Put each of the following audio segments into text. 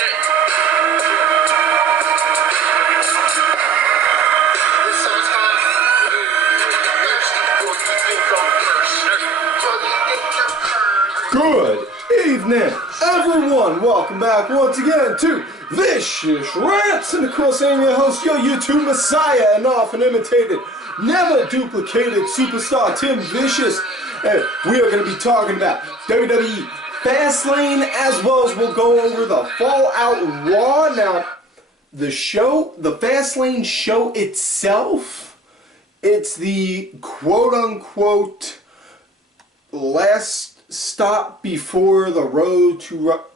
Good evening, everyone. Welcome back once again to Vicious Rants. And of course, I'm your host, your YouTube messiah, and often imitated, never duplicated superstar Tim Vicious. And we are going to be talking about WWE Fastlane, as well as we'll go over the Fallout Raw. Now, the Fastlane show itself, it's the quote-unquote last stop before the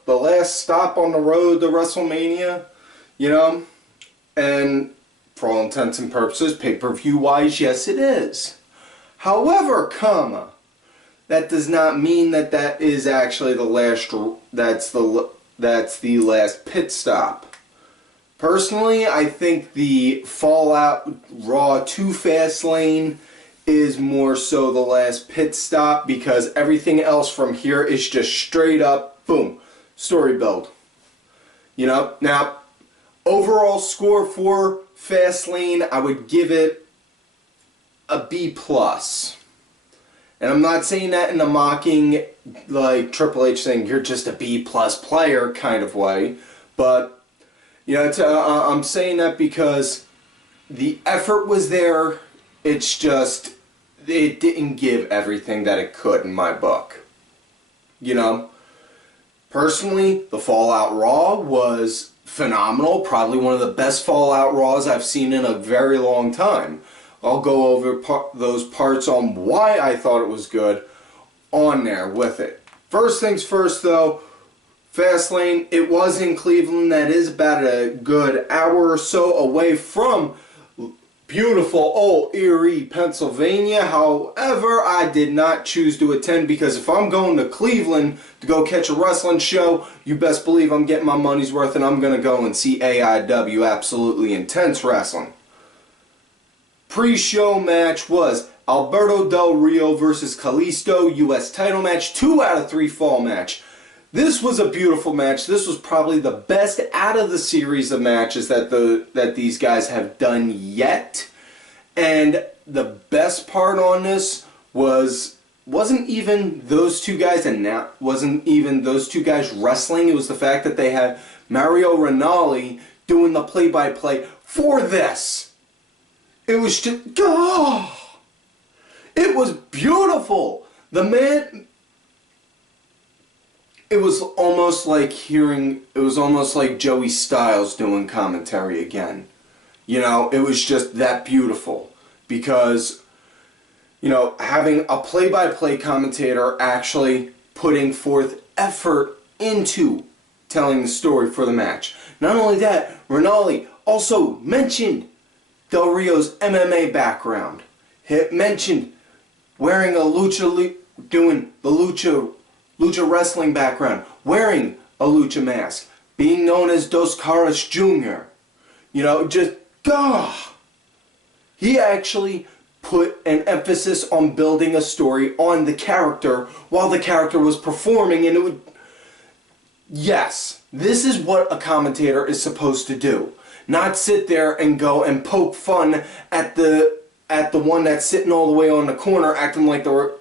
last stop on the road to WrestleMania, you know, and for all intents and purposes, pay-per-view wise, yes it is. However, that does not mean that that is actually the last, that's the last pit stop. Personally, I think the Fallout Raw 2 Fastlane is more so the last pit stop, because everything else from here is just straight up, boom, story build. You know, now, overall score for Fastlane, I would give it a B+. And I'm not saying that in a mocking, like, Triple H saying you're just a B+ player kind of way, but, you know, I'm saying that because the effort was there. It's just, it didn't give everything that it could in my book. You know? Personally, the Fallout Raw was phenomenal. Probably one of the best Fallout Raws I've seen in a very long time. I'll go over those parts on why I thought it was good on there with it. First things first though, Fastlane, it was in Cleveland. That is about a good hour or so away from beautiful old Erie, Pennsylvania. However, I did not choose to attend, because if I'm going to Cleveland to go catch a wrestling show, you best believe I'm getting my money's worth, and I'm going to go and see AIW, Absolutely Intense Wrestling. Pre-show match was Alberto Del Rio versus Kalisto, U.S. title match, 2 out of 3 fall match. This was a beautiful match. This was probably the best out of the series of matches that these guys have done yet. And the best part on this wasn't even those two guys, and that wasn't even those two guys wrestling. It was the fact that they had Mario Ranalli doing the play-by-play for this. It was just, oh, it was beautiful. The man, it was almost like Joey Styles doing commentary again. You know, it was just that beautiful, because, you know, having a play-by-play commentator actually putting forth effort into telling the story for the match. Not only that, Ranalli also mentioned Del Rio's MMA background. He mentioned wearing a doing the lucha wrestling background, wearing a lucha mask, being known as Dos Caras Jr. You know, just, he actually put an emphasis on building a story on the character while the character was performing, and it would, yes, this is what a commentator is supposed to do. Not sit there and go and poke fun at the one that's sitting all the way on the corner, acting like the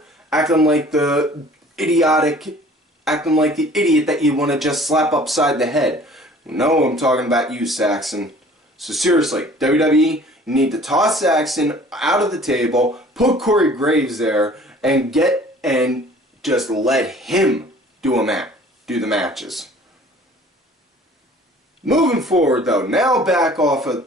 idiot that you want to just slap upside the head. No, I'm talking about you, Saxon. So seriously, WWE, you need to toss Saxon out of the table, put Corey Graves there, and just let him do the matches. Moving forward though, now back off of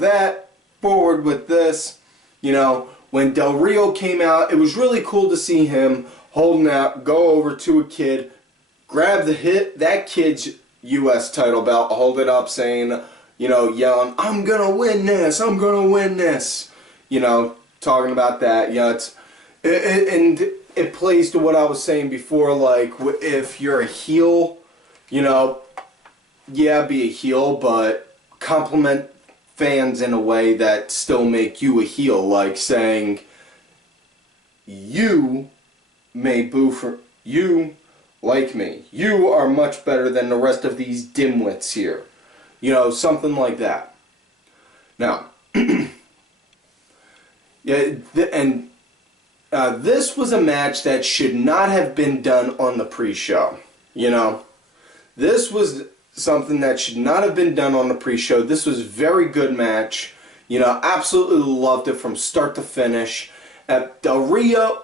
that, forward with this, you know, when Del Rio came out, it was really cool to see him holding out, go over to a kid, grab that kid's U.S. title belt, hold it up saying, you know, yelling, I'm gonna win this, I'm gonna win this, you know, talking about that, you know, and it plays to what I was saying before, like, if you're a heel, you know, yeah, be a heel, but compliment fans in a way that still make you a heel, like saying, you may boo for, you like me. You are much better than the rest of these dimwits here. You know, something like that. Now, this was a match that should not have been done on the pre-show. You know, this was something that should not have been done on the pre-show. This was a very good match. You know, absolutely loved it from start to finish. Del Rio,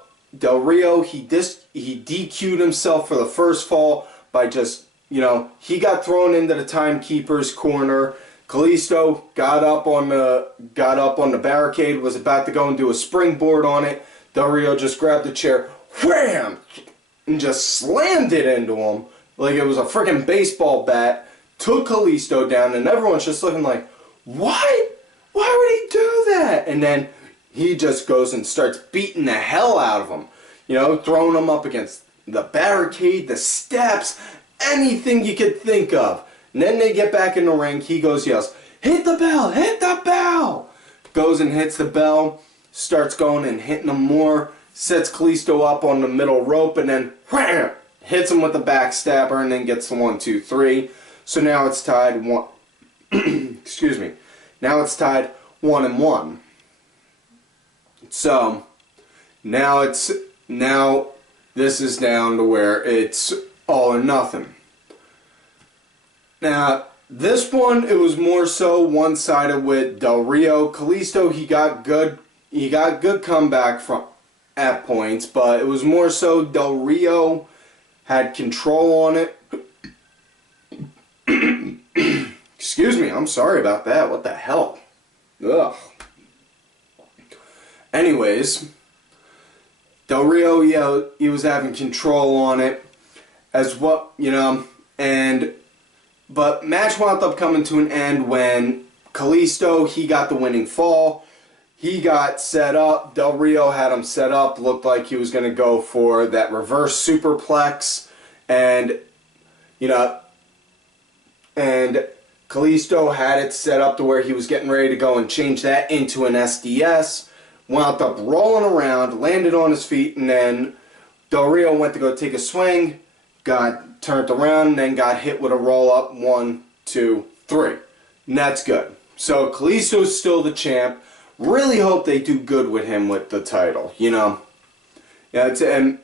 he DQ'd himself for the first fall by just, you know, he got thrown into the timekeeper's corner. Kalisto got up on the barricade, was about to go and do a springboard on it. Del Rio just grabbed the chair, wham, and just slammed it into him like it was a freaking baseball bat. Took Kalisto down, and everyone's just looking like, what? Why would he do that? And then he just goes and starts beating the hell out of him. You know, throwing him up against the barricade, the steps, anything you could think of. And then they get back in the ring. He goes, yells, hit the bell, hit the bell. Goes and hits the bell, starts going and hitting him more, sets Kalisto up on the middle rope, and then wham, hits him with the backstabber, and then gets the 1, 2, 3. So now it's tied one. Excuse me. Now it's tied 1-1. So now this is down to where it's all or nothing. Now this one, it was more so one-sided with Del Rio. Kalisto, he got good comeback from at points, but it was more so Del Rio had control on it. Excuse me, I'm sorry about that. What the hell? Ugh. Anyways, Del Rio, yeah, he was having control on it as well, you know, but match wound up coming to an end when Kalisto, he got the winning fall. He got set up. Del Rio had him set up. Looked like he was going to go for that reverse superplex, and you know, and Kalisto had it set up to where he was getting ready to go and change that into an SDS. Wound up rolling around, landed on his feet, and then Del Rio went to go take a swing, got turned around, and then got hit with a roll-up. 1, 2, 3. And that's good. So Kalisto's still the champ. Really hope they do good with him with the title, you know. Yeah, and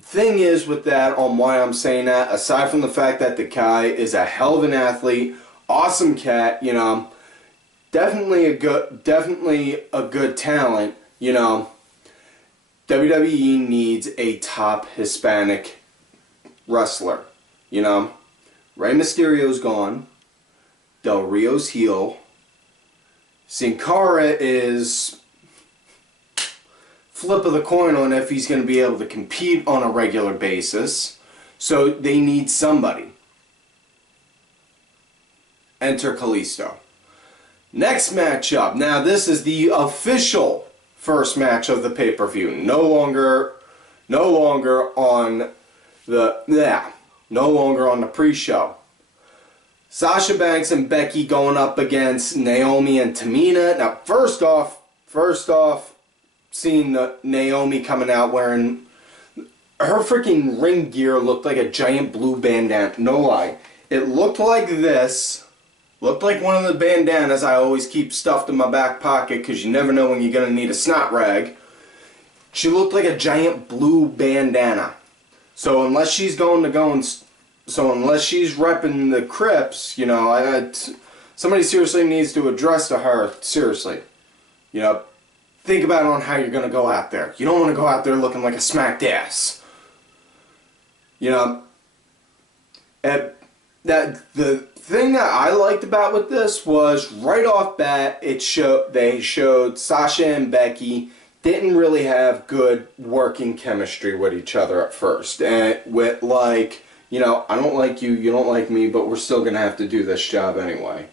thing is with that, on why I'm saying that, aside from the fact that the guy is a hell of an athlete, awesome cat, you know, definitely a good talent, you know, WWE needs a top Hispanic wrestler, you know. Rey Mysterio's gone, Del Rio's heel, Sin Cara is flip of the coin on if he's going to be able to compete on a regular basis. So they need somebody. Enter Kalisto. Next matchup. Now this is the official first match of the pay-per-view. No longer on the pre-show. Sasha Banks and Becky going up against Naomi and Tamina. Now first off, seeing Naomi coming out wearing her freaking ring gear looked like a giant blue bandana. No lie. It looked like this. Looked like one of the bandanas I always keep stuffed in my back pocket because you never know when you're going to need a snot rag. She looked like a giant blue bandana. So unless she's unless she's repping the Crips, you know, somebody seriously needs to address to her, seriously. You know, think about it on how you're going to go out there. You don't want to go out there looking like a smacked ass. You know, and the thing that I liked about with this was right off bat, they showed Sasha and Becky didn't really have good working chemistry with each other at first. And with like, you know, I don't like you, you don't like me, but we're still going to have to do this job anyway.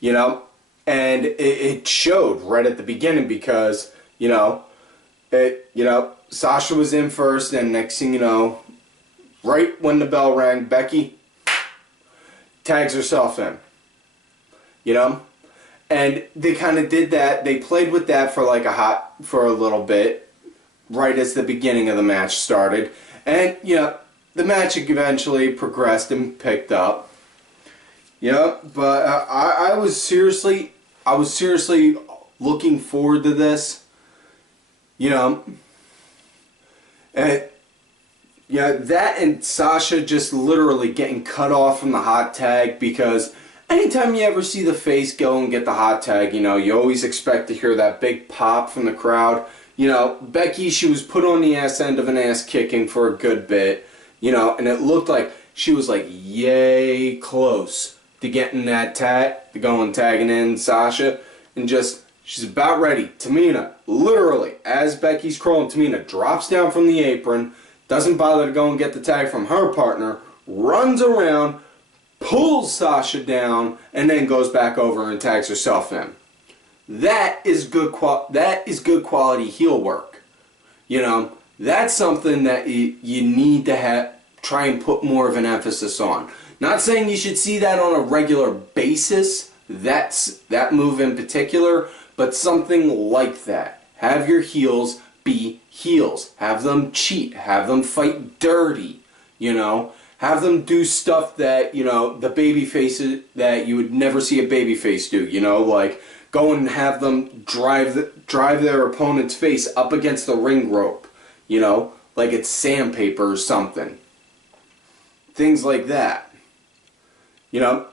You know? And it showed right at the beginning because, you know, Sasha was in first, and next thing you know, right when the bell rang, Becky tags herself in. You know? And they kind of did that. They played with that for like for a little bit, right as the beginning of the match started. And, yeah, the match eventually progressed and picked up. Yeah, but I was seriously looking forward to this. You know, and yeah, that and Sasha just literally getting cut off from the hot tag, because anytime you ever see the face go and get the hot tag, you know, you always expect to hear that big pop from the crowd. You know, Becky, she was put on the ass end of an ass kicking for a good bit, you know, and it looked like she was like yay close to getting that tag, to going tagging in Sasha, and just, she's about ready. Tamina, literally, as Becky's crawling, Tamina drops down from the apron, doesn't bother to go and get the tag from her partner, runs around, pulls Sasha down, and then goes back over and tags herself in. That is good quality heel work. You know, that's something that you need to try and put more of an emphasis on. Not saying you should see that on a regular basis, that move in particular, but something like that. Have your heels be heels. Have them cheat. Have them fight dirty. You know, have them do stuff that, you know, the baby faces that you would never see a baby face do. You know, like go and have them drive their opponent's face up against the ring rope. You know, like it's sandpaper or something. Things like that. You know.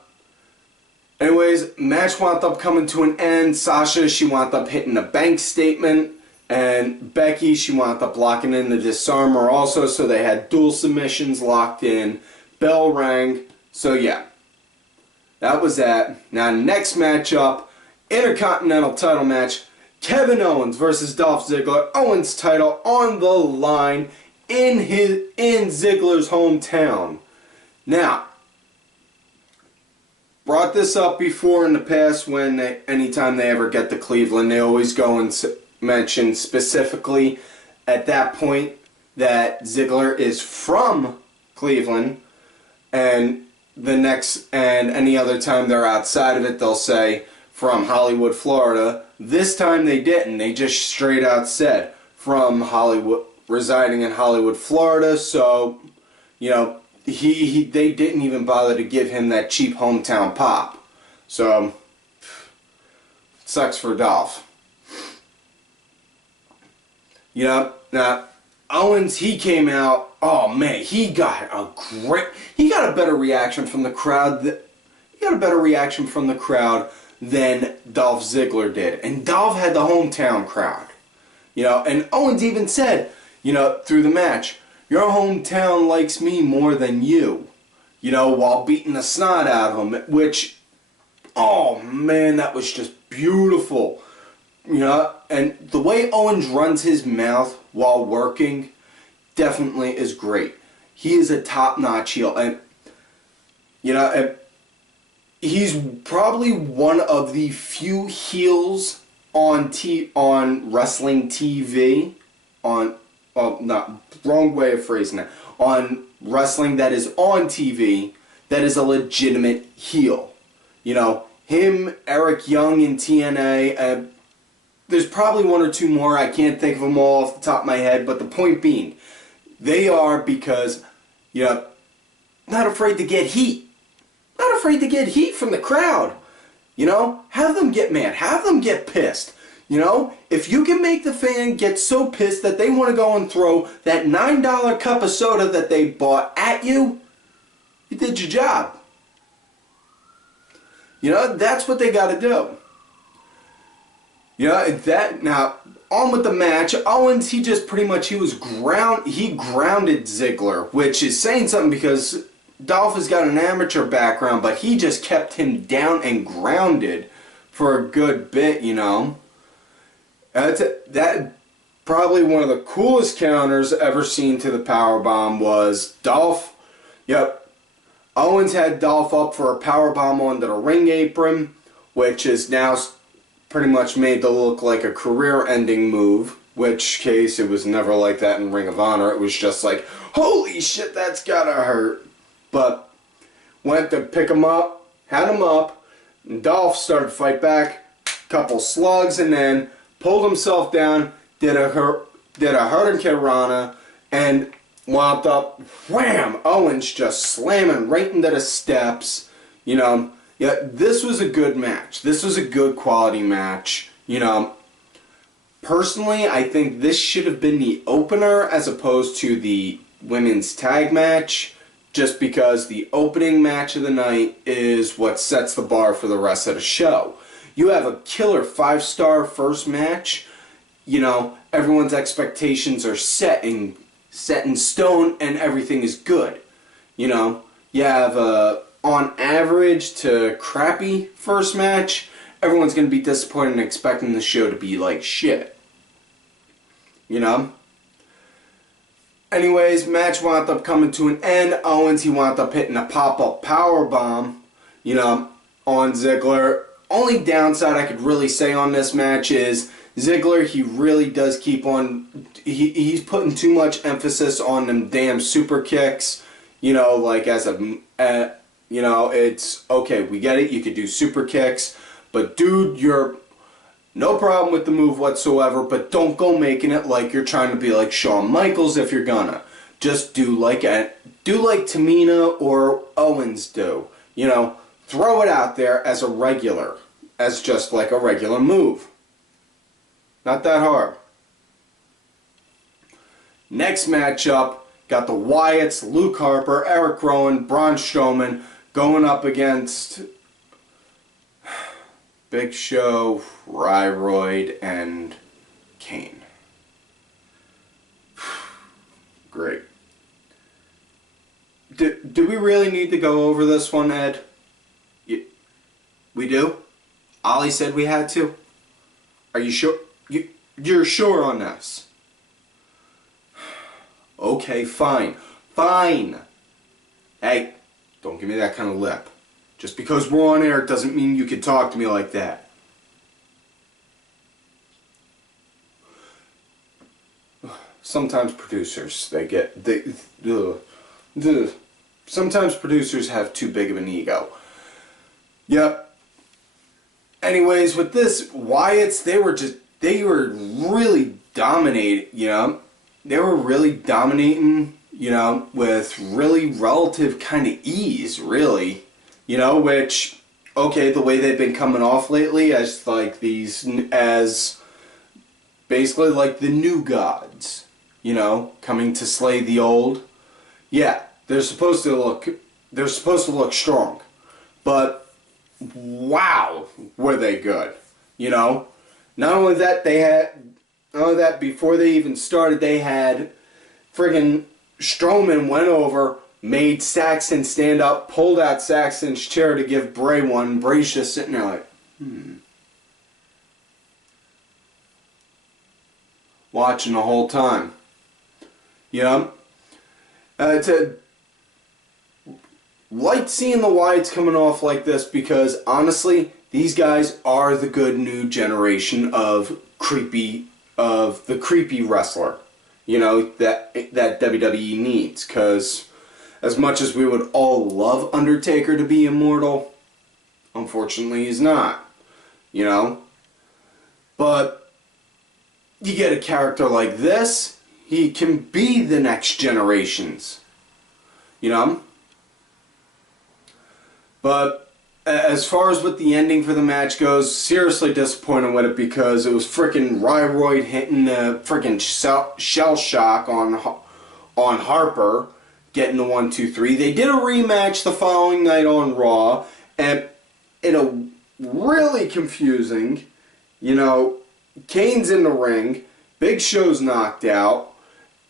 Anyways, match wound up coming to an end. Sasha, she wound up hitting a bank statement. And Becky, she wound up locking in the disarmer also. So they had dual submissions locked in. Bell rang. So yeah. That was that. Now next matchup, Intercontinental title match. Kevin Owens versus Dolph Ziggler. Owens title on the line in Ziggler's hometown. Now, brought this up before in the past when anytime they ever get to Cleveland, they always go and mention specifically at that point that Ziggler is from Cleveland, and any other time they're outside of it, they'll say from Hollywood, Florida. This time they didn't. They just straight out said from Hollywood, residing in Hollywood, Florida. So, you know, they didn't even bother to give him that cheap hometown pop. So, sucks for Dolph. You know, now, Owens, he came out, oh man, he got a better reaction from the crowd. He got a better reaction from the crowd than Dolph Ziggler did. And Dolph had the hometown crowd. You know, and Owens even said, you know, through the match, your hometown likes me more than you. You know, while beating the snot out of him, which, oh man, that was just beautiful. You know, and the way Owens runs his mouth while working definitely is great. He is a top-notch heel, and you know, and he's probably one of the few heels on wrestling TV, wrong way of phrasing it, on wrestling that is on TV that is a legitimate heel. You know, him, Erick Young in TNA, there's probably one or two more. I can't think of them all off the top of my head, but the point being, they are, because, you know, not afraid to get heat. Not afraid to get heat from the crowd. You know, have them get mad. Have them get pissed. You know, if you can make the fan get so pissed that they want to go and throw that $9 cup of soda that they bought at you, you did your job. You know, that's what they got to do. You know, now, on with the match, Owens, he just pretty much, he grounded Ziggler, which is saying something because Dolph has got an amateur background, but he just kept him down and grounded for a good bit, you know. That probably one of the coolest counters ever seen to the powerbomb was Dolph. Yep. Owens had Dolph up for a powerbomb onto the ring apron, which is now pretty much made to look like a career-ending move, which case it was never like that in Ring of Honor. It was just like, holy shit, that's gotta hurt. But went to pick him up, had him up, and Dolph started to fight back, couple slugs, and then pulled himself down, did a Hurricanrana, and wound up, wham, Owens just slamming right into the steps. You know, yeah, this was a good match. This was a good quality match. You know, personally, I think this should have been the opener as opposed to the women's tag match, just because the opening match of the night is what sets the bar for the rest of the show. You have a killer 5-star first match, you know, everyone's expectations are set in stone and everything is good. You know, you have a on average to crappy first match, everyone's going to be disappointed and expecting the show to be like shit. You know? Anyways, match wound up coming to an end. Owens, he wound up hitting a pop-up powerbomb, you know, on Ziggler. Only downside I could really say on this match is Ziggler, he really does keep on, he's putting too much emphasis on them damn super kicks, you know, like as a, you know, it's, okay, we get it, you could do super kicks, but dude, you're, no problem with the move whatsoever, but don't go making it like you're trying to be like Shawn Michaels if you're gonna. Just do like Tamina or Owens do, you know, throw it out there as a regular, as just like a regular move. Not that hard. Next matchup, got the Wyatts, Luke Harper, Erick Rowan, Braun Strowman going up against Big Show, Ryback, and Kane. Great. Do we really need to go over this one, Ed? We do? Ollie said we had to? Are you sure? You're sure on this? Okay, fine. Fine. Hey, don't give me that kind of lip. Just because we're on air doesn't mean you can talk to me like that. Sometimes producers, sometimes producers have too big of an ego. Yep. Anyways, with this, Wyatts, they were really dominating, you know. They were really dominating, you know, with really relative kind of ease, really. You know, which, okay, the way they've been coming off lately as like these, as basically like the new gods, you know, coming to slay the old. Yeah, they're supposed to look strong. But wow, were they good. You know? Not only that, before they even started, they had friggin' Strowman went over, made Saxton stand up, pulled out Saxton's chair to give Bray one. Bray's just sitting there like, watching the whole time. You know? It's a like seeing the Wyatts coming off like this because honestly, these guys are the good new generation of the creepy wrestler. You know, that WWE needs, because as much as we would all love Undertaker to be immortal, unfortunately he's not, you know. But you get a character like this, he can be the next generations, you know. But as far as what the ending for the match goes, seriously disappointed with it because it was frickin' Ryback hitting the frickin' shell shock on Harper, getting the 1, 2, 3. They did a rematch the following night on Raw, and in a really confusing, you know, Kane's in the ring, Big Show's knocked out,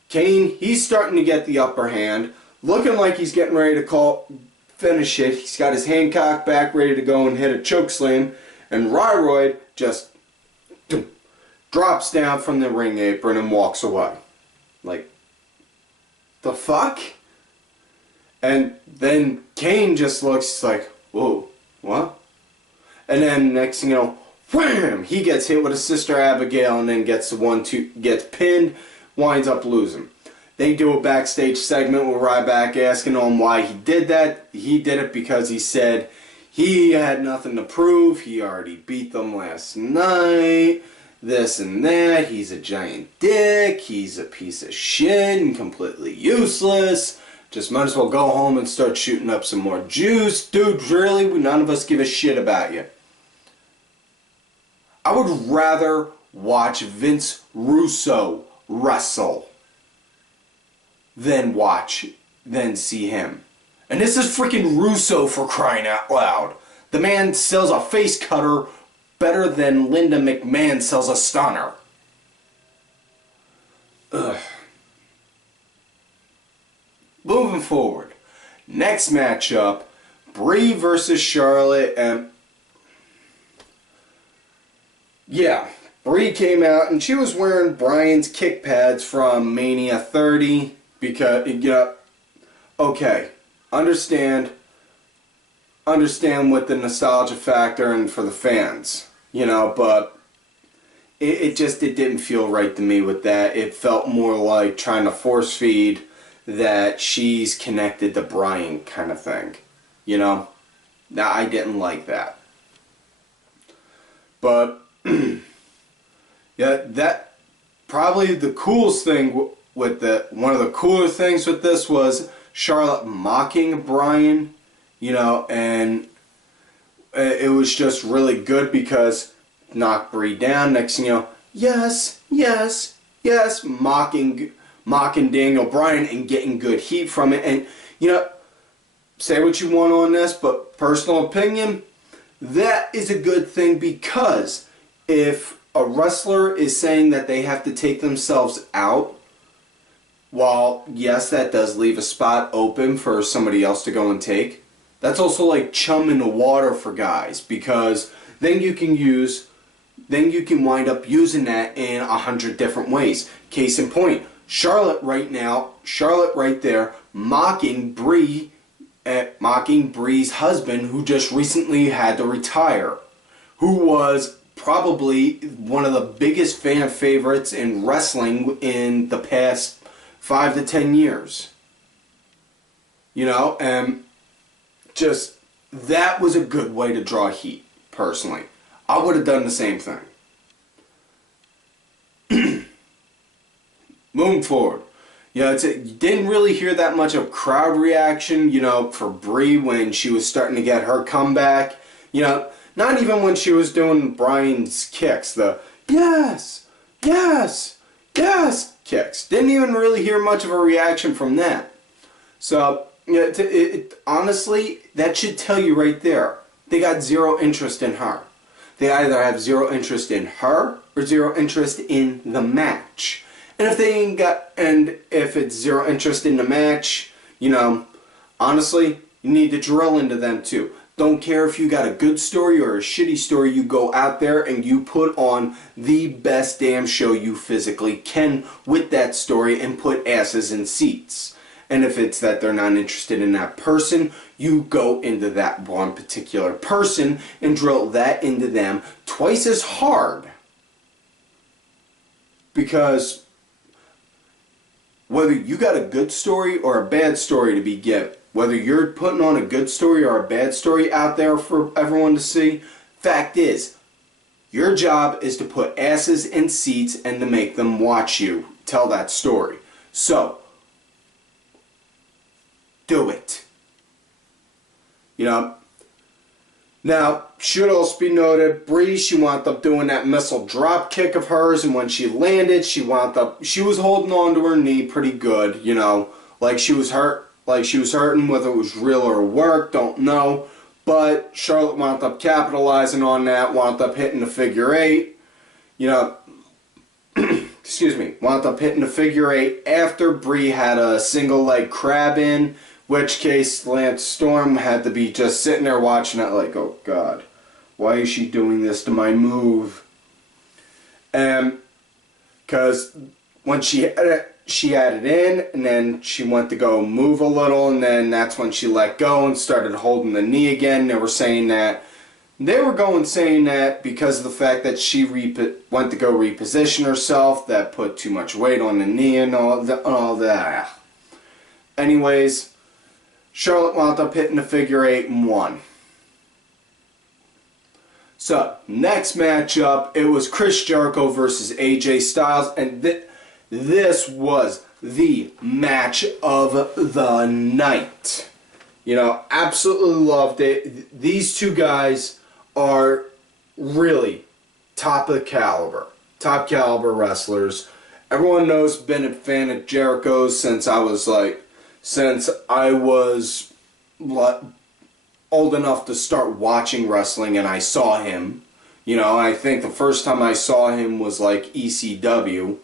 Kane, he's starting to get the upper hand, looking like he's getting ready to finish it. He's got his hand cocked back, ready to go and hit a chokeslam, and Ryback just drops down from the ring apron and walks away. Like, the fuck? And then Kane just looks like, whoa, what? And then next thing you know, wham! He gets hit with his sister Abigail and then gets gets pinned, winds up losing. They do a backstage segment with Ryback asking him why he did that. He did it because he said he had nothing to prove. He already beat them last night. this and that. He's a giant dick. He's a piece of shit and completely useless. Just might as well go home and start shooting up some more juice. Dude, really? None of us give a shit about you. I would rather watch Vince Russo wrestle than see him. And this is freaking Russo, for crying out loud. The man sells a face cutter better than Linda McMahon sells a stunner. Ugh. Moving forward. Next matchup, Brie versus Charlotte. And yeah, Brie came out and she was wearing Bryan's kick pads from Mania 30 because, okay, understand with the nostalgia factor and for the fans, but it didn't feel right to me with that. It felt more like trying to force feed that she's connected to Bryan kind of thing, Now, I didn't like that. But yeah, that probably the coolest thing with one of the cooler things with this was Charlotte mocking Bryan, and it was just really good because knocked Brie down. Next thing you know, yes, mocking Daniel Bryan and getting good heat from it. And say what you want on this, but personal opinion, that is a good thing, because if a wrestler is saying that they have to take themselves out, while yes, that does leave a spot open for somebody else to go and take, that's also like chum in the water for guys, because then you can wind up using that in 100 different ways. Case in point, Charlotte right there mocking Brie's husband, who just recently had to retire, who was probably one of the biggest fan favorites in wrestling in the past 5 to 10 years. And just, that was a good way to draw heat, personally. I would have done the same thing. Moving forward. You didn't really hear that much of crowd reaction, for Brie when she was starting to get her comeback. Not even when she was doing Bryan's kicks, the yes kicks. Didn't even really hear much of a reaction from that. So, honestly, that should tell you right there, they got zero interest in her. They either have zero interest in her or zero interest in the match. And if it's zero interest in the match, honestly, you need to drill into them too. Don't care if you got a good story or a shitty story, you go out there and you put on the best damn show you physically can with that story and put asses in seats. And if it's that they're not interested in that person, you go into that one particular person and drill that into them twice as hard. Because whether you got a good story or a bad story to be given, whether you're putting on a good story or a bad story out there for everyone to see, fact is, your job is to put asses in seats and to make them watch you tell that story. So, do it. Now, should also be noted, Brie, she wound up doing that missile drop kick of hers, and when she landed, she was holding on to her knee pretty good, like she was hurting, whether it was real or work, don't know. But Charlotte wound up capitalizing on that, wound up hitting the figure eight, excuse me, wound up hitting the figure eight after Brie had a single leg crab in, which case Lance Storm had to be just sitting there watching it like, oh God, why is she doing this to my move? Because when she had it in, and then she went to go move a little, and then that's when she let go and started holding the knee again. They were saying that because of the fact that she went to go reposition herself, that put too much weight on the knee and all that. Anyways, Charlotte wound up hitting the figure eight and won. So, next matchup, it was Chris Jericho versus AJ Styles, and this was the match of the night. You know, absolutely loved it. These two guys are really top caliber wrestlers. Everyone knows, been a fan of Jericho's since I was old enough to start watching wrestling, and I saw him. You know, I think the first time I saw him was like ECW.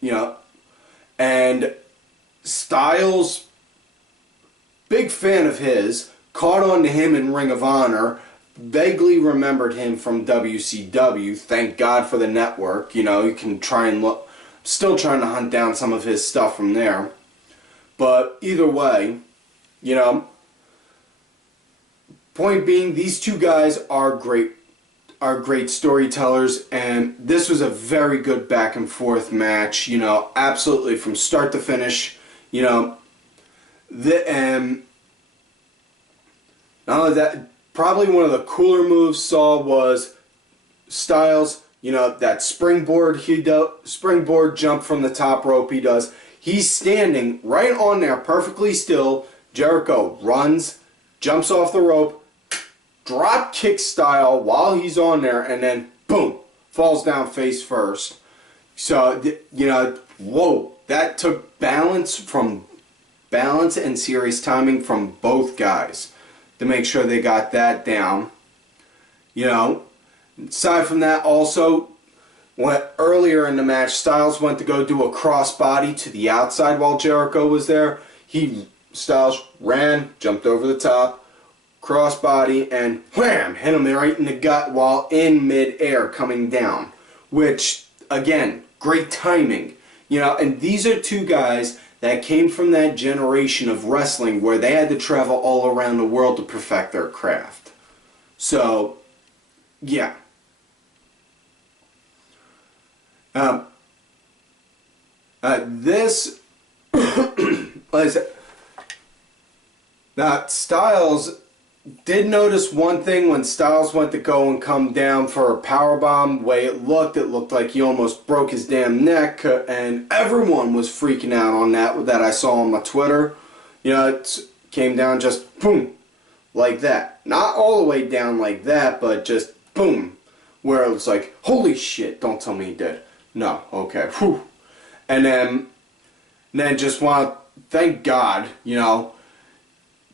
You know, and Styles, big fan of his, caught on to him in Ring of Honor, vaguely remembered him from WCW, thank God for the network. You know, you can try and look, still trying to hunt down some of his stuff from there. But either way, you know, point being, these two guys are great storytellers, and this was a very good back and forth match, you know, absolutely from start to finish. You know, not only that, probably one of the cooler moves saw was Styles, you know, that springboard jump from the top rope he does. He's standing right on there perfectly still. Jericho runs, jumps off the rope, drop kick style while he's on there, and then boom, falls down face first. So, you know, whoa, that took balance and serious timing from both guys to make sure they got that down. You know, aside from that, also, earlier in the match, Styles went to go do a crossbody to the outside while Jericho was there. Styles ran, jumped over the top, crossbody, and wham, hit him right in the gut while in mid-air coming down. Which, again, great timing. You know, and these are two guys that came from that generation of wrestling where they had to travel all around the world to perfect their craft. So, yeah. Now, Styles did notice one thing when Styles went to go and come down for a powerbomb. The way it looked like he almost broke his damn neck, and everyone was freaking out on that I saw on my Twitter. You know, it came down just boom, like that. Not all the way down like that, but just boom, where it was like, holy shit, don't tell me he did. No, okay, whew. And then just thank God, you know.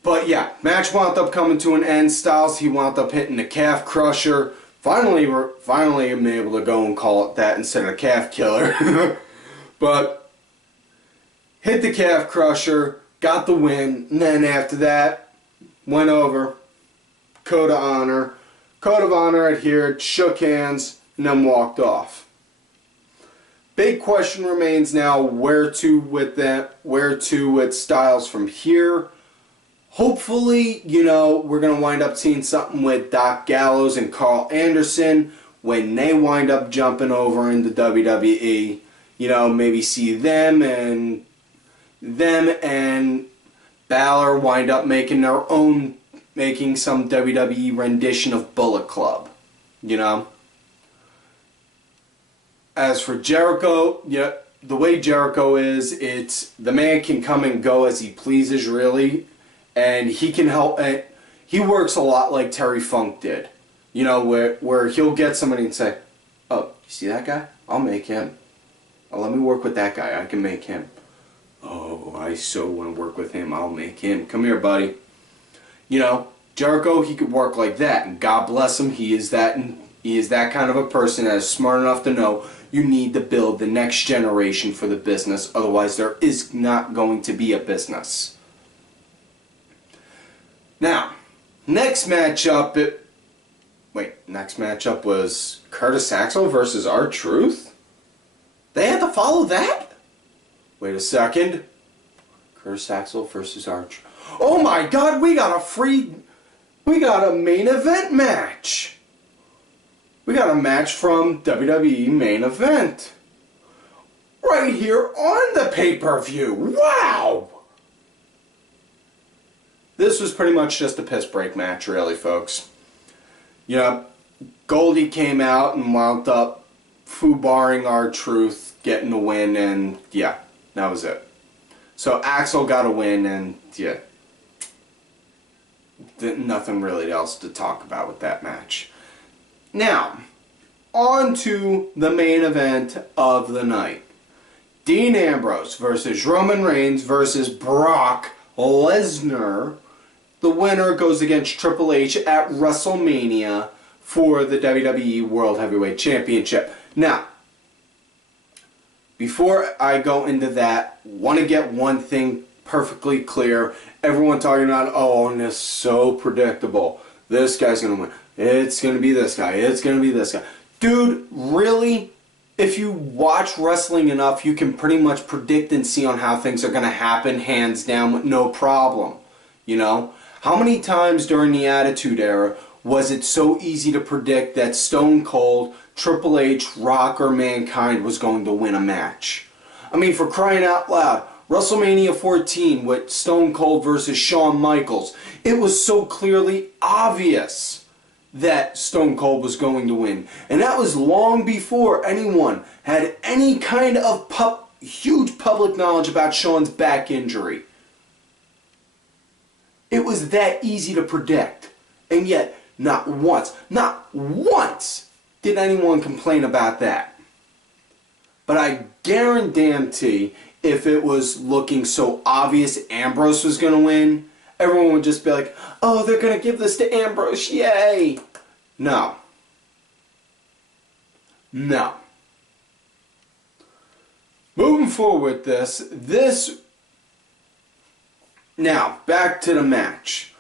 But yeah, match wound up coming to an end. Styles, he wound up hitting the calf crusher. Finally I'm able to go and call it that instead of calf killer. But hit the calf crusher, got the win, and then after that, went over, code of honor adhered, shook hands, and then walked off. Big question remains now, where to with Styles from here. Hopefully, you know, we're going to wind up seeing something with Doc Gallows and Carl Anderson when they wind up jumping over into WWE. You know, maybe see them and Balor wind up making some WWE rendition of Bullet Club. You know? As for Jericho, yeah, the way Jericho is, the man can come and go as he pleases, really. And he can help. He works a lot like Terry Funk did, you know, where he'll get somebody and say, "Oh, you see that guy? I'll make him. Oh, let me work with that guy. I can make him. Oh, I so want to work with him. I'll make him. Come here, buddy." You know, Jericho, he could work like that, and God bless him. He is that kind of a person that is smart enough to know you need to build the next generation for the business. Otherwise, there is not going to be a business. Now, next matchup was Curtis Axel versus R-Truth? They had to follow that? Wait a second. Curtis Axel versus R-Truth. Oh my God, we got a main event match. We got a match from WWE Main Event. Right here on the pay-per-view. Wow! This was pretty much just a piss break match, really, folks. You know, Goldie came out and wound up foobarring R-Truth, getting the win, and yeah, that was it. So Axel got a win, and yeah, nothing really else to talk about with that match. Now, on to the main event of the night. Dean Ambrose versus Roman Reigns versus Brock Lesnar. The winner goes against Triple H at WrestleMania for the WWE World Heavyweight Championship. Now, before I go into that, want to get one thing perfectly clear. Everyone talking about, oh, and it's so predictable. This guy's going to win. It's going to be this guy. It's going to be this guy. Dude, really? If you watch wrestling enough, you can pretty much predict and see on how things are going to happen, hands down, with no problem. You know? How many times during the Attitude Era was it so easy to predict that Stone Cold, Triple H, Rock, or Mankind was going to win a match? I mean, for crying out loud, WrestleMania 14 with Stone Cold versus Shawn Michaels, it was so clearly obvious that Stone Cold was going to win. And that was long before anyone had any kind of huge public knowledge about Shawn's back injury. It was that easy to predict. And yet, not once did anyone complain about that. But I guarantee if it was looking so obvious Ambrose was going to win, everyone would just be like, oh, they're going to give this to Ambrose, yay! No. No. Moving forward with this... Now, back to the match.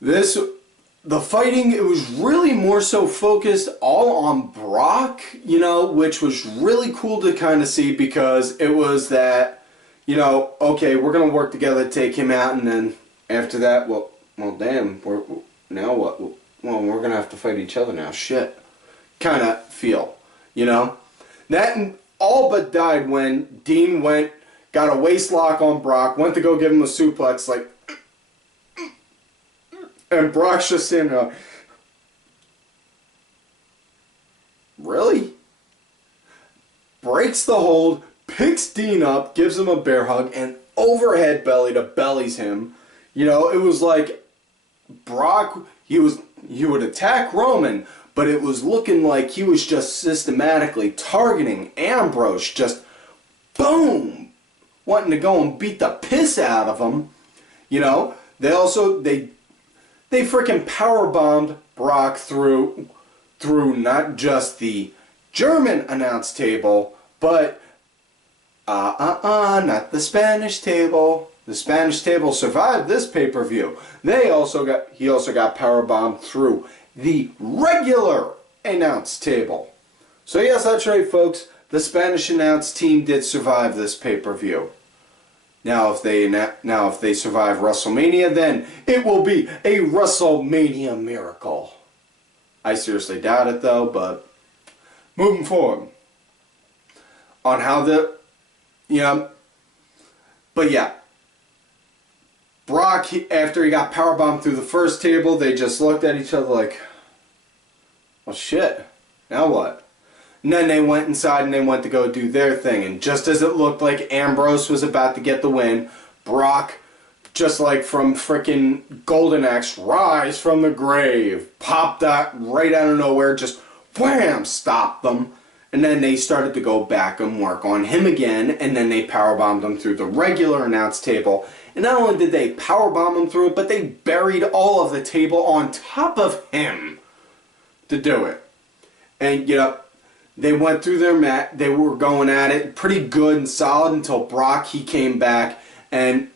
The fighting, it was really more so focused all on Brock, you know, which was really cool to kind of see, because it was that, you know, okay, we're going to work together to take him out, and then after that, well damn, now what? Well, we're going to have to fight each other now, shit. Kind of feel, you know? That all but died when Dean got a waist lock on Brock, went to go give him a suplex, like, and Brock's just in a, really? Breaks the hold, picks Dean up, gives him a bear hug, and overhead belly to bellies him. You know, it was like Brock, he would attack Roman, but it was looking like he was just systematically targeting Ambrose, just boom, wanting to go and beat the piss out of him. You know, they freaking powerbombed Brock through not just the German announce table, but not the Spanish table. The Spanish table survived this pay-per-view. He also got powerbombed through the regular announce table. So yes, that's right, folks. The Spanish announce team did survive this pay-per-view. Now, if they survive WrestleMania, then it will be a WrestleMania miracle. I seriously doubt it, though. But moving forward on how but yeah, Brock, after he got powerbombed through the first table, they just looked at each other like, well, shit. Now what? And then they went inside and they went to go do their thing. And just as it looked like Ambrose was about to get the win, Brock, just like from frickin' Golden Axe, rise from the grave, popped out right out of nowhere, just wham, stopped them. And then they started to go back and work on him again, and then they powerbombed him through the regular announce table. And not only did they powerbomb him through it, but they buried all of the table on top of him to do it. And, you know, they went through their mat. They were going at it pretty good and solid until Brock, he came back. And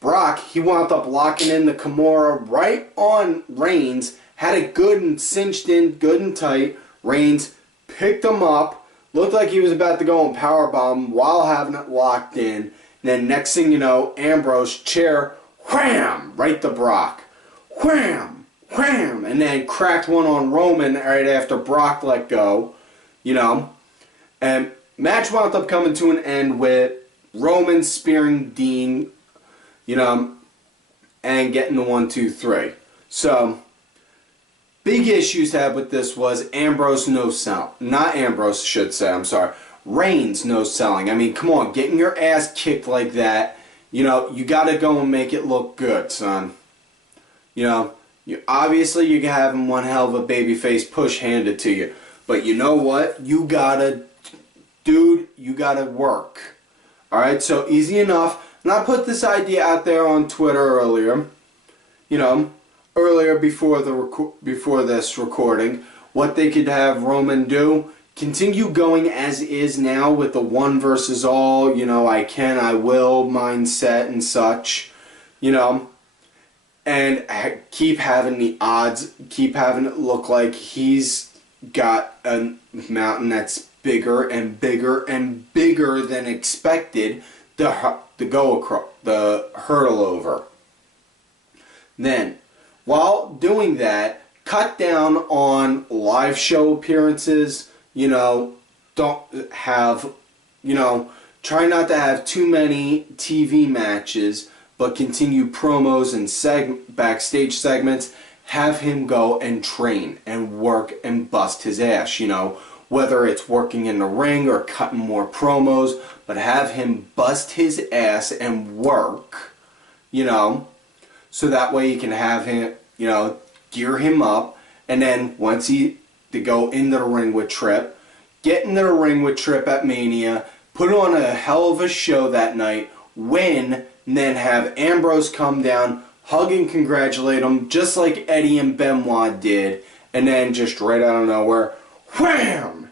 Brock, he wound up locking in the Kimura right on Reigns. Had it good and cinched in, good and tight. Reigns picked him up. Looked like he was about to go and powerbomb while having it locked in. And then next thing you know, Ambrose, chair, wham, right to Brock. Wham, wham. And then cracked one on Roman right after Brock let go. You know, and match wound up coming to an end with Roman spearing Dean, you know, and getting the 1, 2, 3. So, big issues had with this was Ambrose no sell. Not Ambrose, I should say, I'm sorry. Reigns no selling. I mean, come on, getting your ass kicked like that, you know, you gotta go and make it look good, son. You know, obviously you can have him one hell of a babyface push handed to you. But you know what? You gotta, dude, you gotta work. Alright, so easy enough. And I put this idea out there on Twitter earlier. You know, earlier before this recording. What they could have Roman do. Continue going as is now with the one versus all, you know, I can, I will mindset and such. You know. And keep having the odds, keep having it look like he's got a mountain that's bigger and bigger and bigger than expected to go across, the hurdle over. Then, while doing that, cut down on live show appearances. You know, don't have, you know, try not to have too many TV matches, but continue promos and backstage segments. Have him go and train and work and bust his ass, you know, whether it's working in the ring or cutting more promos, but have him bust his ass and work, you know, so that way you can have him, you know, gear him up, and then once to go into the ring with Tripp, get into the ring with Tripp at Mania, put on a hell of a show that night, win, and then have Ambrose come down, hug and congratulate him, just like Eddie and Benoit did, and then just right out of nowhere, wham!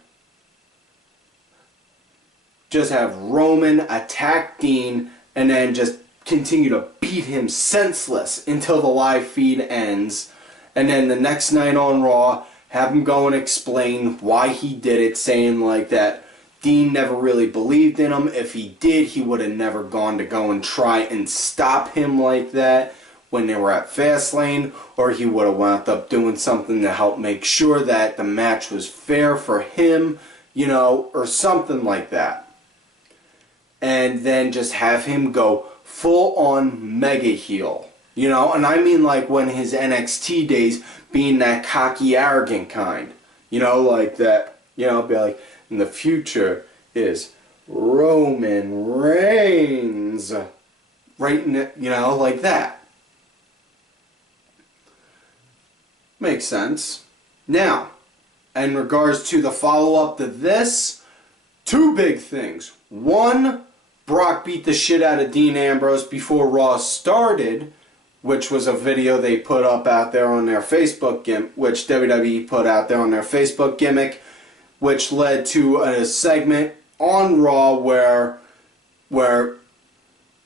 Just have Roman attack Dean, and then just continue to beat him senseless until the live feed ends. And then the next night on Raw, have him go and explain why he did it, saying like that Dean never really believed in him. If he did, he would have never gone to go and try and stop him like that when they were at Fastlane, or he would have wound up doing something to help make sure that the match was fair for him, you know, or something like that. And then just have him go full on mega heel, you know, and I mean like when his NXT days, being that cocky, arrogant kind, you know, like that, you know, be like, in the future is Roman Reigns, right in it, you know, like that. Makes sense. Now, in regards to the follow-up to this, two big things. One, Brock beat the shit out of Dean Ambrose before Raw started, which was a video they put up out there on their Facebook gimmick, which WWE put out there on their Facebook gimmick, which led to a segment on Raw where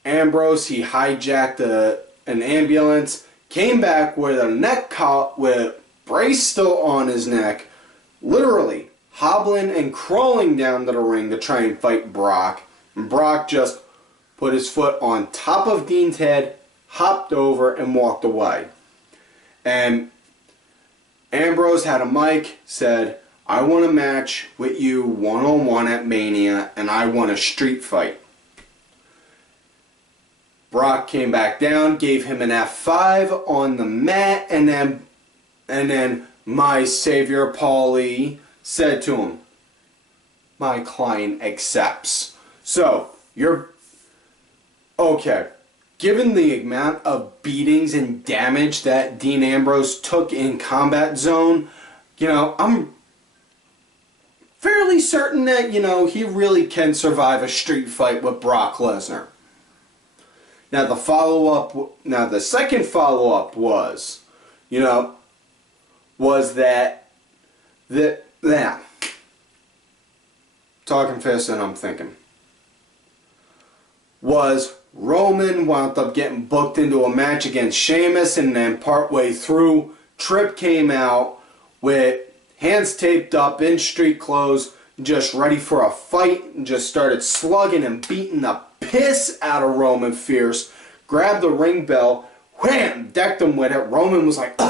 Ambrose, he hijacked an ambulance, came back with a neck collar, with a brace still on his neck, literally hobbling and crawling down to the ring to try and fight Brock. And Brock just put his foot on top of Dean's head, hopped over, and walked away. And Ambrose had a mic, said, I want a match with you one-on-one at Mania, and I want a street fight. Brock came back down, gave him an F5 on the mat, and then my savior, Paulie, said to him, my client accepts. So, you're... Okay. Given the amount of beatings and damage that Dean Ambrose took in Combat Zone, you know, I'm fairly certain that, you know, he really can survive a street fight with Brock Lesnar. Now the second follow-up was, you know, was that talking fast and I'm thinking, was Roman wound up getting booked into a match against Sheamus, and then partway through, Tripp came out with hands taped up in street clothes, just ready for a fight, and just started slugging and beating the piss out of Roman fierce, grabbed the ring bell, wham, decked him with it. Roman was like,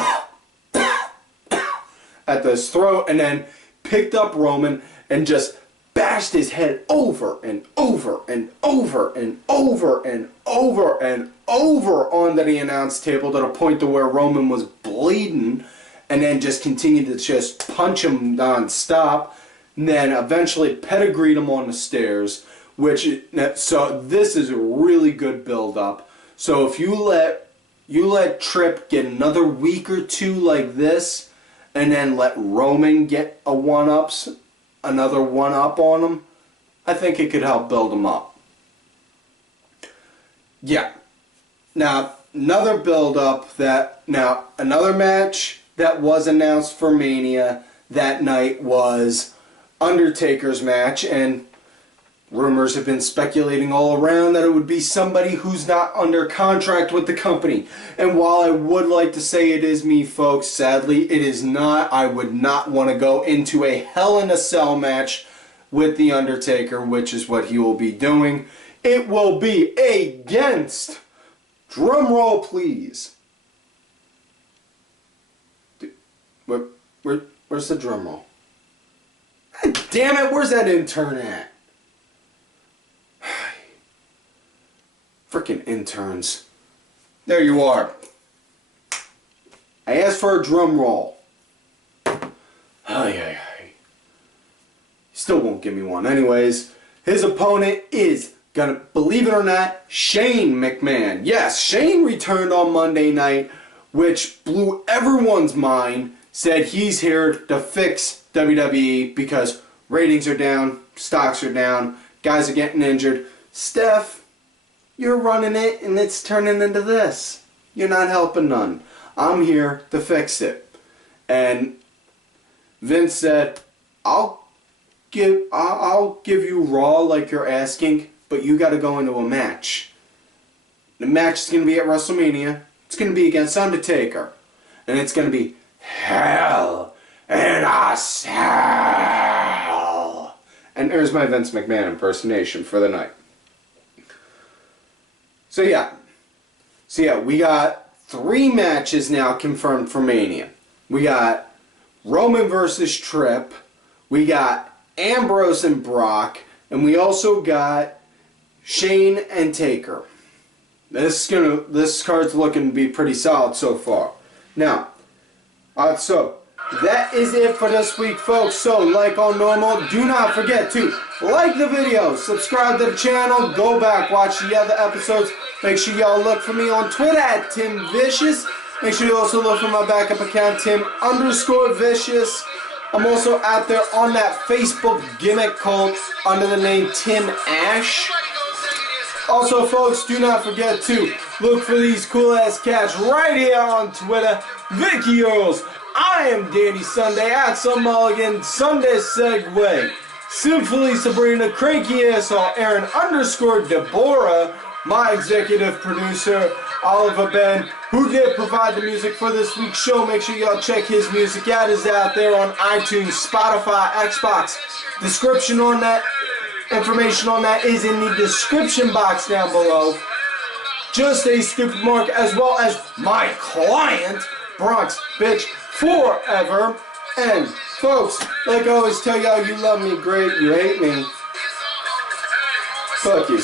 at his throat, and then picked up Roman and just bashed his head over and over and over and over and over and over onto the announce table to the point to where Roman was bleeding. and then just continue to just punch him non-stop, and then eventually pedigreed him on the stairs, so this is a really good build-up. So if you let Tripp get another week or two like this, and then let Roman get another one-up on him, I think it could help build him up. Yeah. Now, another build-up another match that was announced for Mania that night was Undertaker's match, and rumors have been speculating all around that it would be somebody who's not under contract with the company. And while I would like to say it is me, folks, sadly it is not. I would not want to go into a Hell in a Cell match with The Undertaker, which is what he will be doing. It will be against, drum roll please. Where's the drum roll? God damn it, where's that intern at? Frickin' interns. There you are. I asked for a drum roll. Still won't give me one. Anyways, his opponent is gonna, believe it or not, Shane McMahon. Yes, Shane returned on Monday night, which blew everyone's mind. Said he's here to fix WWE because ratings are down, stocks are down, guys are getting injured. Steph, you're running it and it's turning into this. You're not helping none. I'm here to fix it. And Vince said, I'll give you Raw like you're asking, but you got to go into a match. The match is going to be at WrestleMania. It's going to be against Undertaker. And it's going to be Hell in a Cell. And there's my Vince McMahon impersonation for the night. So yeah, we got 3 matches now confirmed for Mania. We got Roman versus Tripp, we got Ambrose and Brock, and we also got Shane and Taker. This card's looking to be pretty solid so far. Now, so that is it for this week, folks. So, like all normal, do not forget to like the video, subscribe to the channel, go back, watch the other episodes. Make sure y'all look for me on Twitter at TimVicious. Make sure you also look for my backup account, Tim_Vicious. I'm also out there on that Facebook gimmick called under the name Tim Ash. Also, folks, do not forget to look for these cool-ass cats right here on Twitter. Vicky Earls, I am Danny Sunday, Axel Mulligan, Sunday Segway, Simply Sabrina, Cranky Asshole, Aaron _Deborah, my executive producer, Oliver Ben, who did provide the music for this week's show. Make sure y'all check his music out. It's out there on iTunes, Spotify, Xbox. Description on that, information on that is in the description box down below. Just a Stupid Mark, as well as my client, Bronx Bitch Forever. And folks, like I always tell y'all, you love me great, you hate me. Fuck you.